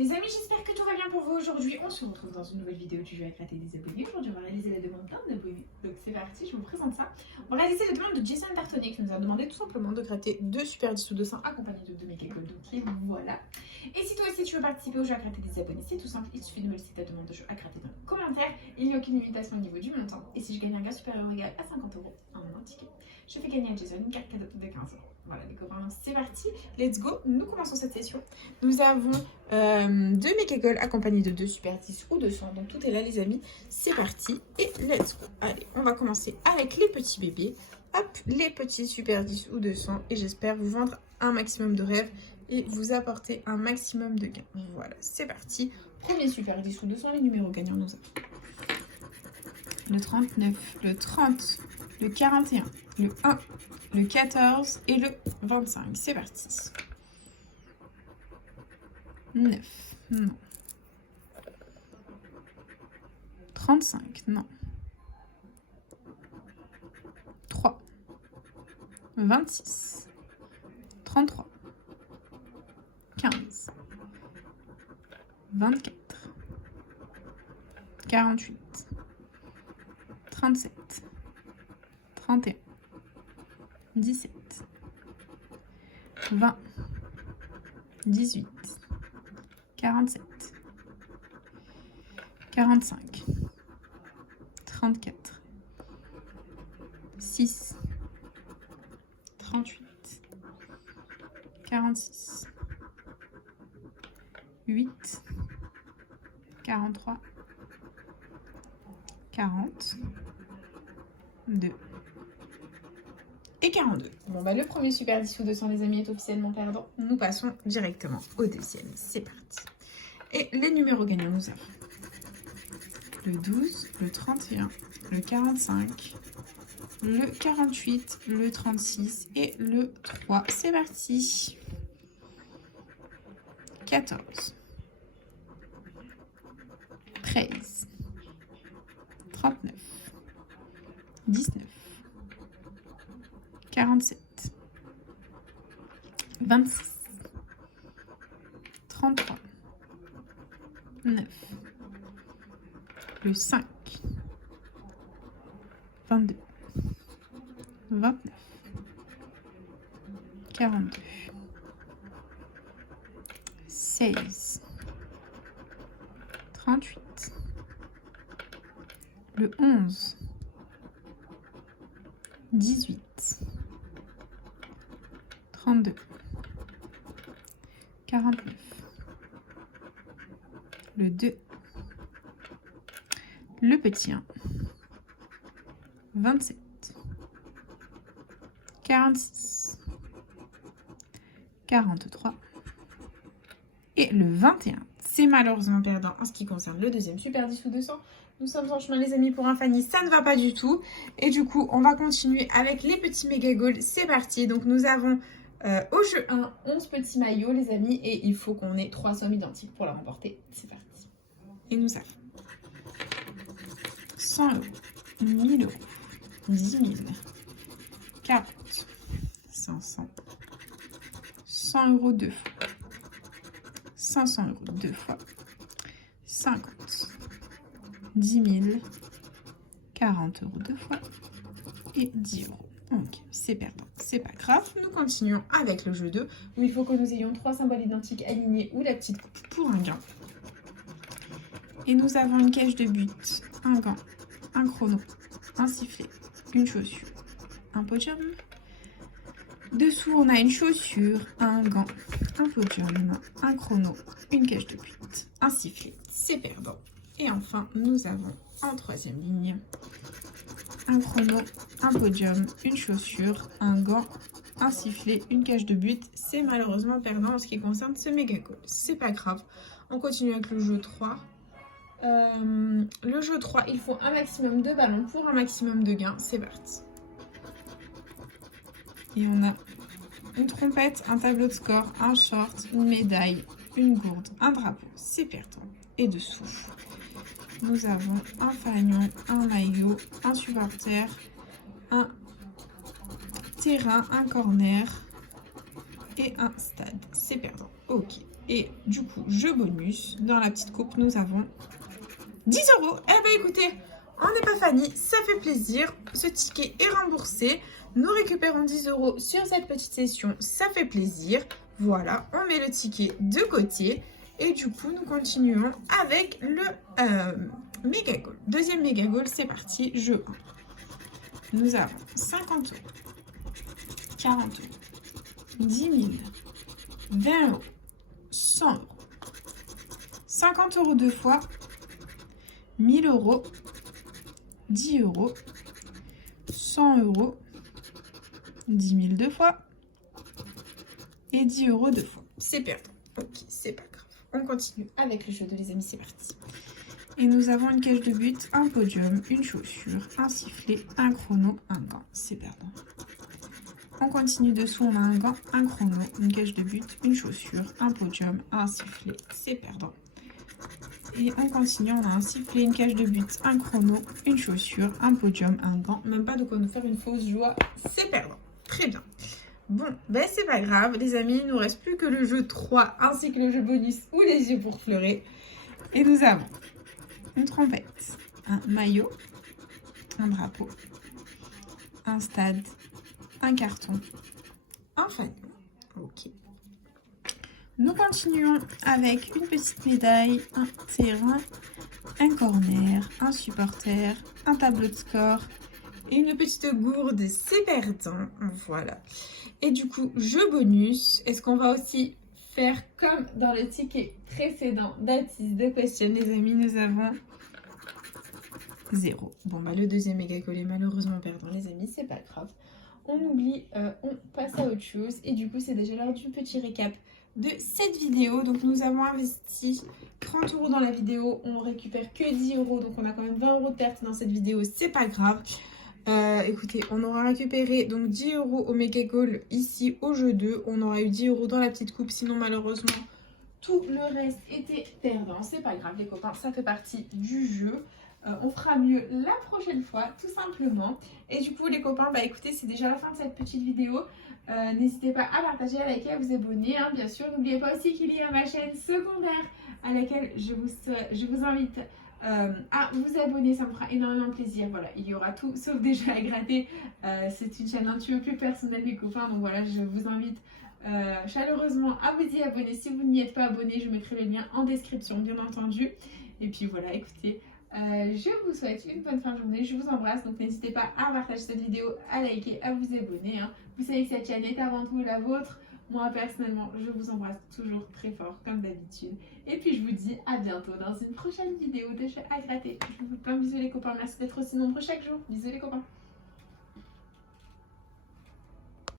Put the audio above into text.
Les amis, j'espère que tout va bien pour vous aujourd'hui. On se retrouve dans une nouvelle vidéo du jeu à gratter des abonnés. Aujourd'hui, on va réaliser la demande d'un abonné. Donc c'est parti, je vous présente ça. On va réaliser la demande de Jason Tartonnet qui nous a demandé tout simplement de gratter 2 super 10 ou 200 accompagnés de 2 méga gold. Donc les voilà. Et si toi aussi tu veux participer au jeu à gratter des abonnés, c'est tout simple. Il suffit de me laisser ta demande de jeu à gratter dans les commentaires. Il n'y a aucune limitation au niveau du montant. Et si je gagne un gain supérieur ou égal à 50 € en un ticket, je fais gagner à Jason une carte cadeau de 15 €. Voilà les copains, c'est parti, let's go, nous commençons cette session. Nous avons 2 méga gold accompagnés de 2 super 10 ou 200, donc tout est là les amis, c'est parti et let's go. Allez, on va commencer avec les petits bébés, hop, les petits super 10 ou 200 et j'espère vous vendre un maximum de rêves et vous apporter un maximum de gains. Voilà, c'est parti, premier super 10 ou 200, les numéros gagnants nous avons le 39, le 30, le 41, le 1, le 14 et le 25. C'est parti. 9, non. 35, non. 3, 26, 33, 15, 24, 48, 37, 31, 17, 20, 18, 47, 45, 34, 6, 38, 46, 8, 43, 40, 2 et 42. Bon bah le premier super 10 ou 200 les amis est officiellement perdant. Nous passons directement au deuxième. C'est parti. Et les numéros gagnants nous avons le 12, le 31, le 45, le 48, le 36 et le 3. C'est parti. 14, 13, 39, 19, 47, 26, 33, 9, le 5, 22, 29, 42, 16, 38, le 11, 18, 32, 49, le 2, le petit 1, 27, 46, 43 et le 21. C'est malheureusement perdant en ce qui concerne le deuxième super 10 ou 200. Nous sommes en chemin les amis pour un Fanny, ça ne va pas du tout. Et du coup, on va continuer avec les petits méga gold. C'est parti. Donc nous avons au jeu 1, 11 petits maillots les amis. Et il faut qu'on ait 3 sommes identiques pour la remporter. C'est parti. Et nous avons 100 €, 1000 €, 10 000, 40, 500, 100 € deux fois, 500 € deux fois, 50, 10 000, 40 € deux fois et 10 €. Ok, c'est perdant, c'est pas grave. Nous continuons avec le jeu 2 où il faut que nous ayons 3 symboles identiques alignés ou la petite coupe pour un gain. Et nous avons une cage de but, un gant, un chrono, un sifflet, une chaussure, un podium. Dessous, on a une chaussure, un gant, un podium, un chrono, une cage de but, un sifflet. C'est perdant. Et enfin, nous avons en troisième ligne un chrono, un podium, une chaussure, un gant, un sifflet, une cage de but. C'est malheureusement perdant en ce qui concerne ce méga goal. C'est pas grave. On continue avec le jeu 3. Le jeu 3, il faut un maximum de ballons pour un maximum de gains. C'est parti. Et on a une trompette, un tableau de score, un short, une médaille, une gourde, un drapeau. C'est perdant. Et dessous, nous avons un fanion, un maillot, un supporter, un terrain, un corner et un stade. C'est perdant. Ok. Et du coup, jeu bonus. Dans la petite coupe, nous avons 10 €. Eh bien, écoutez, on n'est pas Fanny, ça fait plaisir. Ce ticket est remboursé. Nous récupérons 10 € sur cette petite session, ça fait plaisir. Voilà, on met le ticket de côté. Et du coup, nous continuons avec le méga goal. Deuxième méga goal, c'est parti, jeu 1. Nous avons 50 €, 40 €, 10 000, 20 €, 100 €, 50 € deux fois, 1000 €, 10 €, 100 €, 10 000 deux fois et 10 € deux fois. C'est perdant. Ok, c'est pas grave. On continue avec le jeu de les amis, c'est parti. Et nous avons une cage de but, un podium, une chaussure, un sifflet, un chrono, un gant. C'est perdant. On continue dessous, on a un gant, un chrono, une cage de but, une chaussure, un podium, un sifflet. C'est perdant. Et on continue, on a un sifflet, une cage de but, un chrono, une chaussure, un podium, un gant. Même pas de quoi nous faire une fausse joie. C'est perdant. Très bien. Bon, ben c'est pas grave, les amis. Il ne nous reste plus que le jeu 3 ainsi que le jeu bonus ou les yeux pour pleurer. Et nous avons une trompette, un maillot, un drapeau, un stade, un carton, un fanion. Ok. Nous continuons avec une petite médaille, un terrain, un corner, un supporter, un tableau de score et une petite gourde, c'est perdant. Voilà. Et du coup, jeu bonus. Est-ce qu'on va aussi faire comme dans le ticket précédent d'Atis de question, les amis? Nous avons 0. Bon, bah le deuxième méga collé malheureusement perdant, les amis, c'est pas grave. On oublie, on passe à autre chose. Et du coup, c'est déjà l'heure du petit récap de cette vidéo. Donc, nous avons investi 30 € dans la vidéo. On récupère que 10 €. Donc, on a quand même 20 € de perte dans cette vidéo. C'est pas grave. Écoutez, on aura récupéré donc 10 € au méga goal ici au jeu 2. On aura eu 10 € dans la petite coupe. Sinon, malheureusement, tout le reste était perdant. C'est pas grave, les copains. Ça fait partie du jeu. On fera mieux la prochaine fois, tout simplement. Et du coup, les copains, bah écoutez, c'est déjà la fin de cette petite vidéo. N'hésitez pas à partager, à liker, à vous abonner, hein, bien sûr. N'oubliez pas aussi qu'il y a ma chaîne secondaire à laquelle je vous invite à vous abonner. Ça me fera énormément plaisir. Voilà, il y aura tout, sauf déjà à gratter. C'est une chaîne un petit peu plus personnelle, les copains. Donc voilà, je vous invite chaleureusement à vous y abonner. Si vous n'y êtes pas abonné, je mettrai le lien en description, bien entendu. Et puis voilà, écoutez. Je vous souhaite une bonne fin de journée, je vous embrasse, donc n'hésitez pas à partager cette vidéo, à liker, à vous abonner. Hein. Vous savez que cette chaîne est avant tout la vôtre. Moi personnellement, je vous embrasse toujours très fort comme d'habitude. Et puis je vous dis à bientôt dans une prochaine vidéo de jeux à gratter. Je vous fais plein de bisous les copains, merci d'être aussi nombreux chaque jour. Bisous les copains.